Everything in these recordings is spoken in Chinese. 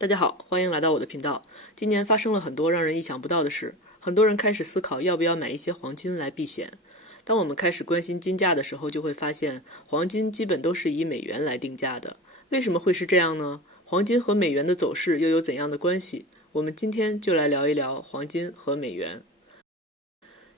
大家好，欢迎来到我的频道。今年发生了很多让人意想不到的事，很多人开始思考要不要买一些黄金来避险。当我们开始关心金价的时候，就会发现黄金基本都是以美元来定价的。为什么会是这样呢？黄金和美元的走势又有怎样的关系？我们今天就来聊一聊黄金和美元。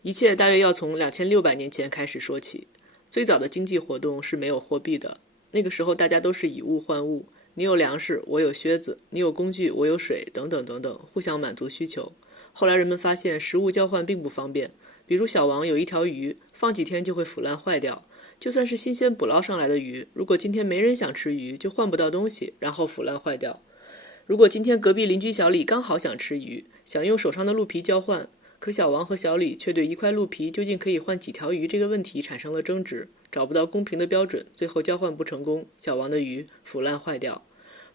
一切大约要从2600年前开始说起。最早的经济活动是没有货币的，那个时候大家都是以物换物，你有粮食，我有靴子；你有工具，我有水，等等等等，互相满足需求。后来人们发现食物交换并不方便，比如小王有一条鱼，放几天就会腐烂坏掉。就算是新鲜捕捞上来的鱼，如果今天没人想吃鱼，就换不到东西，然后腐烂坏掉。如果今天隔壁邻居小李刚好想吃鱼，想用手上的鹿皮交换，可小王和小李却对一块鹿皮究竟可以换几条鱼这个问题产生了争执，找不到公平的标准，最后交换不成功，小王的鱼腐烂坏掉。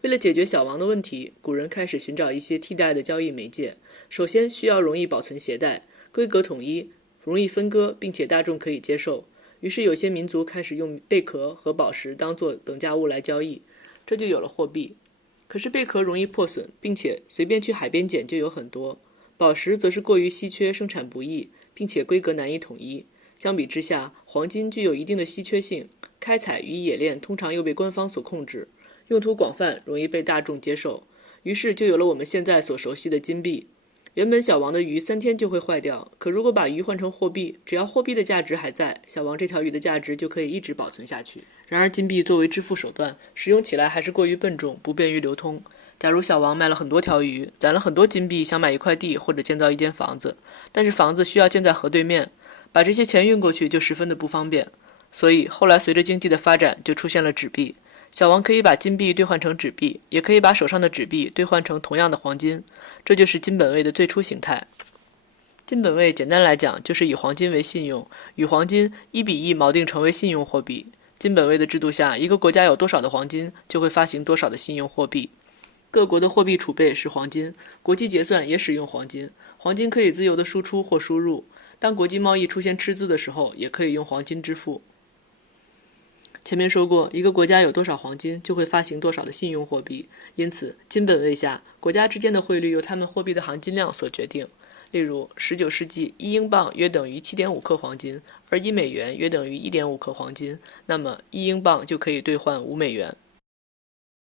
为了解决小王的问题，古人开始寻找一些替代的交易媒介。首先需要容易保存携带，规格统一，容易分割，并且大众可以接受。于是有些民族开始用贝壳和宝石当作等价物来交易，这就有了货币。可是贝壳容易破损，并且随便去海边捡就有很多。宝石则是过于稀缺，生产不易，并且规格难以统一。相比之下，黄金具有一定的稀缺性，开采与冶炼通常又被官方所控制，用途广泛，容易被大众接受。于是就有了我们现在所熟悉的金币。原本小王的鱼3天就会坏掉，可如果把鱼换成货币，只要货币的价值还在，小王这条鱼的价值就可以一直保存下去。然而金币作为支付手段，使用起来还是过于笨重，不便于流通。假如小王卖了很多条鱼，攒了很多金币，想买一块地或者建造一间房子，但是房子需要建在河对面，把这些钱运过去就十分的不方便。所以后来随着经济的发展，就出现了纸币。小王可以把金币兑换成纸币，也可以把手上的纸币兑换成同样的黄金，这就是金本位的最初形态。金本位简单来讲，就是以黄金为信用，与黄金1:1锚定成为信用货币。金本位的制度下，一个国家有多少的黄金，就会发行多少的信用货币。各国的货币储备是黄金，国际结算也使用黄金。黄金可以自由的输出或输入，当国际贸易出现赤字的时候，也可以用黄金支付。前面说过，一个国家有多少黄金，就会发行多少的信用货币，因此金本位下，国家之间的汇率由他们货币的含金量所决定。例如19世纪1英镑约等于 7.5 克黄金，而1美元约等于 1.5 克黄金，那么1英镑就可以兑换5美元。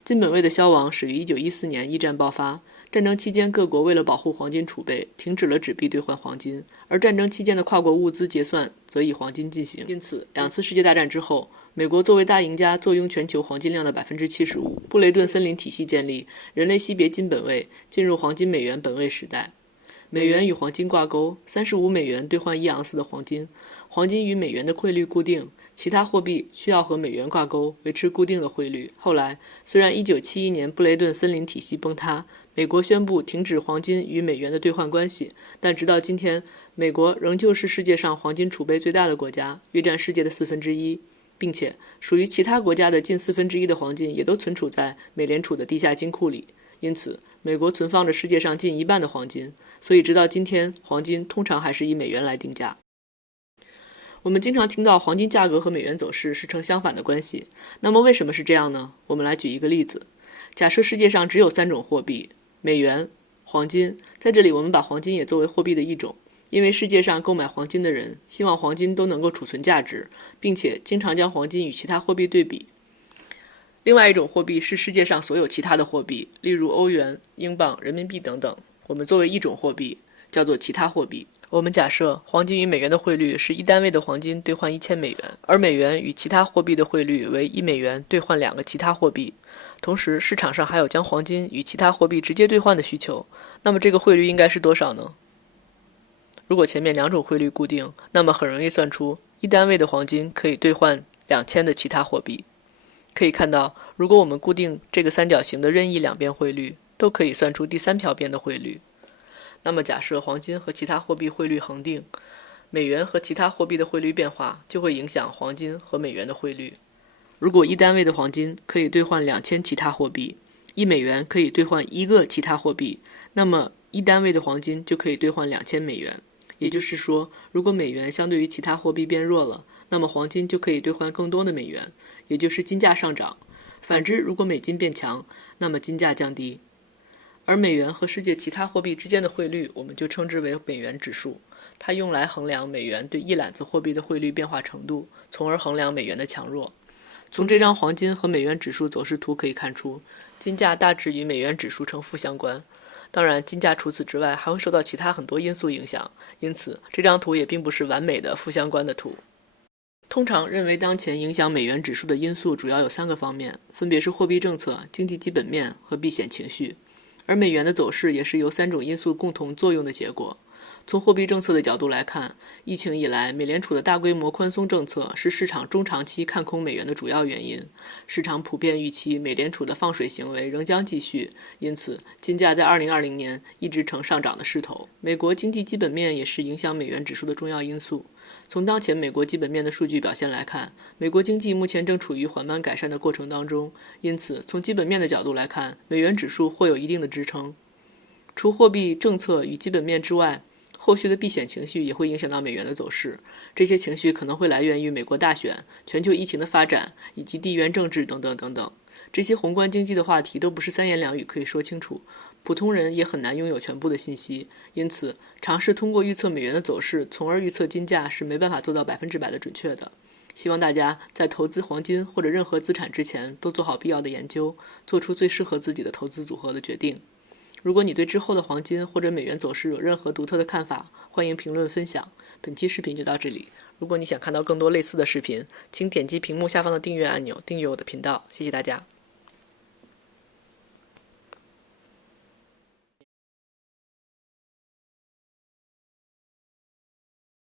金本位的消亡始于1914年一战爆发。战争期间，各国为了保护黄金储备，停止了纸币兑换黄金，而战争期间的跨国物资结算则以黄金进行。因此2次世界大战之后，美国作为大赢家，坐拥全球黄金量的 75%， 布雷顿森林体系建立，人类惜别金本位，进入黄金美元本位时代。美元与黄金挂钩，35美元兑换1盎司的黄金。黄金与美元的汇率固定，其他货币需要和美元挂钩，维持固定的汇率。后来，虽然1971年布雷顿森林体系崩塌，美国宣布停止黄金与美元的兑换关系，但直到今天，美国仍旧是世界上黄金储备最大的国家，约占世界的1/4，并且属于其他国家的近1/4的黄金也都存储在美联储的地下金库里。因此，美国存放着世界上近1半的黄金，所以直到今天，黄金通常还是以美元来定价。我们经常听到黄金价格和美元走势是成相反的关系，那么为什么是这样呢？我们来举一个例子。假设世界上只有3种货币，美元、黄金，在这里我们把黄金也作为货币的一种，因为世界上购买黄金的人希望黄金都能够储存价值，并且经常将黄金与其他货币对比。另外一种货币是世界上所有其他的货币，例如欧元、英镑、人民币等等，我们作为一种货币，叫做其他货币。我们假设黄金与美元的汇率是1单位的黄金兑换1000美元，而美元与其他货币的汇率为1美元兑换2个其他货币。同时，市场上还有将黄金与其他货币直接兑换的需求，那么这个汇率应该是多少呢？如果前面2种汇率固定，那么很容易算出1单位的黄金可以兑换2000的其他货币。可以看到，如果我们固定这个三角形的任意2边汇率，都可以算出第3条边的汇率。那么假设黄金和其他货币汇率恒定，美元和其他货币的汇率变化就会影响黄金和美元的汇率。如果1单位的黄金可以兑换2000其他货币，1美元可以兑换1个其他货币，那么1单位的黄金就可以兑换2000美元。也就是说，如果美元相对于其他货币变弱了，那么黄金就可以兑换更多的美元，也就是金价上涨。反之，如果美金变强，那么金价降低。而美元和世界其他货币之间的汇率，我们就称之为美元指数。它用来衡量美元对一揽子货币的汇率变化程度，从而衡量美元的强弱。从这张黄金和美元指数走势图可以看出，金价大致与美元指数呈负相关。当然，金价除此之外还会受到其他很多因素影响，因此这张图也并不是完美的负相关的图。通常认为，当前影响美元指数的因素主要有3个方面，分别是货币政策、经济基本面和避险情绪。而美元的走势也是由3种因素共同作用的结果。从货币政策的角度来看，疫情以来，美联储的大规模宽松政策是市场中长期看空美元的主要原因。市场普遍预期美联储的放水行为仍将继续，因此金价在2020年一直呈上涨的势头。美国经济基本面也是影响美元指数的重要因素。从当前美国基本面的数据表现来看，美国经济目前正处于缓慢改善的过程当中，因此从基本面的角度来看，美元指数会有一定的支撑。除货币政策与基本面之外，后续的避险情绪也会影响到美元的走势，这些情绪可能会来源于美国大选、全球疫情的发展以及地缘政治等等等等。这些宏观经济的话题都不是3言2语可以说清楚，普通人也很难拥有全部的信息，因此尝试通过预测美元的走势，从而预测金价是没办法做到100%的准确的。希望大家在投资黄金或者任何资产之前，都做好必要的研究，做出最适合自己的投资组合的决定。如果你对之后的黄金或者美元走势有任何独特的看法，欢迎评论分享。本期视频就到这里，如果你想看到更多类似的视频，请点击屏幕下方的订阅按钮，订阅我的频道。谢谢大家。